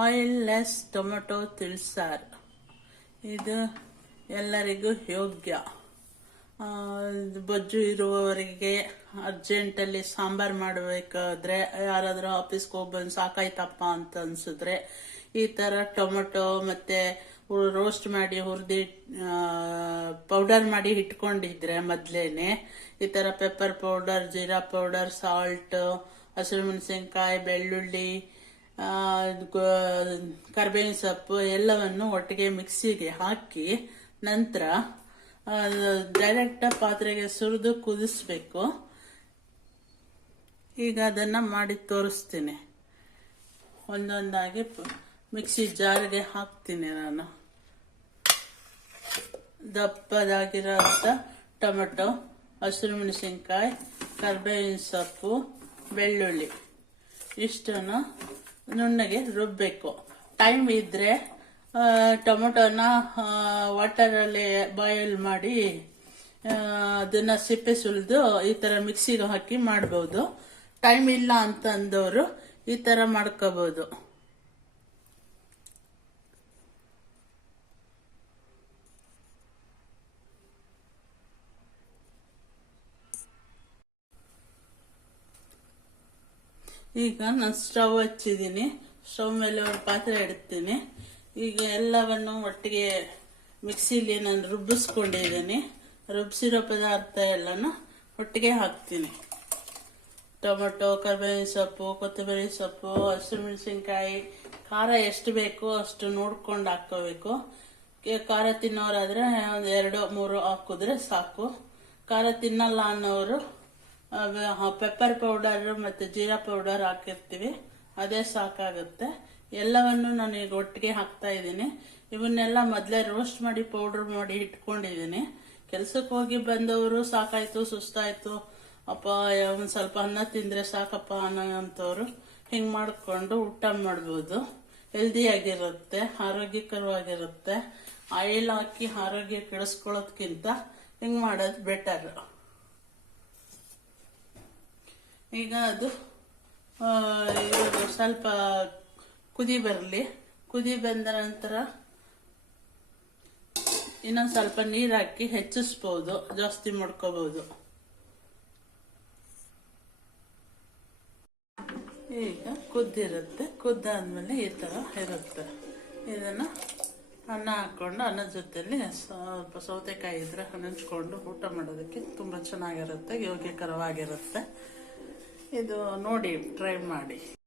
Oil less tomato ತಿಳಿಸಾರು. ಇದು ಎಲ್ಲರಿಗೂ ಯೋಗ್ಯ. ಬೊಜ್ಜು ಇರುವವರಿಗೆ ಅರ್ಜೆಂಟಲ್ಲಿ ಸಾಂಬಾರು ಮಾಡಬೇಕಾದ್ರೆ, ಯಾರಾದರೂ ಆಫೀಸ್ಗೆ ಹೋಗಿ ಬಂದು ಸಾಕಾಯ್ತಪ್ಪ ಅಂತ ಅನ್ಸಿದ್ರೆ ಈ ಥರ ಟೊಮೆಟೊ ಮತ್ತೆ ರೋಸ್ಟ್ ಮಾಡಿ ಹುರಿದು ಪೌಡರ್ ಮಾಡಿ ಇಟ್ಕೊಂಡಿದ್ರೆ ಮೊದಲೇನೆ ಈ ಥರ pepper powder, jeera powder, salt, ಹಸಿರು ಮೆಣಸಿನ್ಕಾಯಿ, ಬೆಳ್ಳುಳ್ಳಿ, ಕರಿಬೇವಿನ ಸೊಪ್ಪು ಎಲ್ಲವನ್ನು ಒಟ್ಟಿಗೆ ಮಿಕ್ಸಿಗೆ ಹಾಕಿ ನಂತರ ಡೈರೆಕ್ಟ್ ಪಾತ್ರೆಗೆ ಸುರಿದು ಕುದಿಸ್ಬೇಕು. ಈಗ ಅದನ್ನ ಮಾಡಿ ತೋರಿಸ್ತೀನಿ. ಒಂದೊಂದಾಗಿ ಮಿಕ್ಸಿ ಜಾರ್ಗೆ ಹಾಕ್ತೀನಿ. ನಾನು ದಪ್ಪದಾಗಿರೋಂಥ ಟೊಮೆಟೊ, ಹಸಿರು ಮೆಣಸಿನ್ಕಾಯಿ, ಕರಿಬೇವಿನ ಸೊಪ್ಪು, ಬೆಳ್ಳುಳ್ಳಿ ಇಷ್ಟನ್ನು ನುಣ್ಣಗೆ ರುಬ್ಬಬೇಕು. ಟೈಮ್ ಇದ್ರೆ ಟೊಮೆಟೊನ ವಾಟರಲ್ಲಿ ಬಾಯ್ಲ್ ಮಾಡಿ ಅದನ್ನ ಸಿಪ್ಪೆ ಸುಲಿದು ಈ ತರ ಮಿಕ್ಸಿಗೆ ಹಾಕಿ ಮಾಡ್ಬೋದು. ಟೈಮ್ ಇಲ್ಲ ಅಂತ ಅಂದವರು ಈ ತರ ಮಾಡ್ಕೋಬಹುದು. ಈಗ ನಾನು ಸ್ಟವ್ ಹಚ್ಚಿದ್ದೀನಿ. ಸ್ಟವ್ ಮೇಲೆ ಒಂದು ಪಾತ್ರೆ ಇಡ್ತೀನಿ. ಈಗ ಎಲ್ಲವನ್ನು ಒಟ್ಟಿಗೆ ಮಿಕ್ಸಿಲಿ ನಾನು ರುಬ್ಬಿಸ್ಕೊಂಡಿದ್ದೀನಿ. ರುಬ್ಬಿಸಿರೋ ಪದಾರ್ಥ ಎಲ್ಲನೂ ಒಟ್ಟಿಗೆ ಹಾಕ್ತೀನಿ. ಟೊಮೆಟೊ, ಕರಿಬೇವಿನ ಸೊಪ್ಪು, ಕೊತ್ತಂಬರಿ ಸೊಪ್ಪು, ಹಸಿರು ಮೆಣಸಿನ್ಕಾಯಿ. ಖಾರ ಎಷ್ಟು ಬೇಕೋ ಅಷ್ಟು ನೋಡ್ಕೊಂಡು ಹಾಕೋಬೇಕು. ಖಾರ ತಿನ್ನೋರಾದ್ರೆ ಒಂದು 2-3 ಹಾಕಿದ್ರೆ ಸಾಕು. ಖಾರ ತಿನ್ನಲ್ಲ ಅನ್ನೋರು ಪೆಪ್ಪರ್ ಪೌಡರ್ ಮತ್ತೆ ಜೀರಾ ಪೌಡರ್ ಹಾಕಿರ್ತೀವಿ, ಅದೇ ಸಾಕಾಗುತ್ತೆ. ಎಲ್ಲವನ್ನು ನಾನು ಈಗ ಒಟ್ಟಿಗೆ ಹಾಕ್ತಾ ಇದ್ದೀನಿ. ಇವನ್ನೆಲ್ಲ ಮೊದಲೇ ರೋಸ್ಟ್ ಮಾಡಿ ಪೌಡರ್ ಮಾಡಿ ಇಟ್ಕೊಂಡಿದ್ದೀನಿ. ಕೆಲ್ಸಕ್ಕೆ ಹೋಗಿ ಬಂದವರು ಸಾಕಾಯ್ತು, ಸುಸ್ತಾಯ್ತು, ಅಪ್ಪ ಒಂದ್ ಸ್ವಲ್ಪ ಅನ್ನ ತಿಂದ್ರೆ ಸಾಕಪ್ಪ ಅನ್ನೋಂಥವ್ರು ಹಿಂಗ್ ಮಾಡ್ಕೊಂಡು ಊಟ ಮಾಡ್ಬೋದು. ಹೆಲ್ದಿಯಾಗಿರುತ್ತೆ, ಆರೋಗ್ಯಕರವಾಗಿರುತ್ತೆ. ಆಯಿಲ್ ಹಾಕಿ ಆರೋಗ್ಯ ಕೆಡಿಸ್ಕೊಳ್ಳೋದ್ಕಿಂತ ಹಿಂಗ್ ಮಾಡೋದು ಬೆಟರ್. ಈಗ ಅದು ಸ್ವಲ್ಪ ಕುದಿ ಬರಲಿ. ಕುದಿ ಬಂದ ನಂತರ ಇನ್ನೊಂದು ಸ್ವಲ್ಪ ನೀರು ಹಾಕಿ ಹೆಚ್ಚಿಸ್ಬೋದು, ಜಾಸ್ತಿ ಮಾಡ್ಕೋಬಹುದು. ಈಗ ಕುದ್ದಿರುತ್ತೆ. ಕುದ್ದಾದ್ಮೇಲೆ ಈ ತರ ಇರುತ್ತೆ. ಇದನ್ನ ಅನ್ನ ಹಾಕೊಂಡು ಅನ್ನದ ಜೊತೆಲಿ ಸ್ವಲ್ಪ ಸೌತೆಕಾಯಿ ಇದ್ರೆ ಹಂಚ್ಕೊಂಡು ಊಟ ಮಾಡೋದಕ್ಕೆ ತುಂಬಾ ಚೆನ್ನಾಗಿರುತ್ತೆ, ಯೋಗ್ಯಕರವಾಗಿರುತ್ತೆ. ಇದು ನೋಡಿ ಟ್ರೈ ಮಾಡಿ.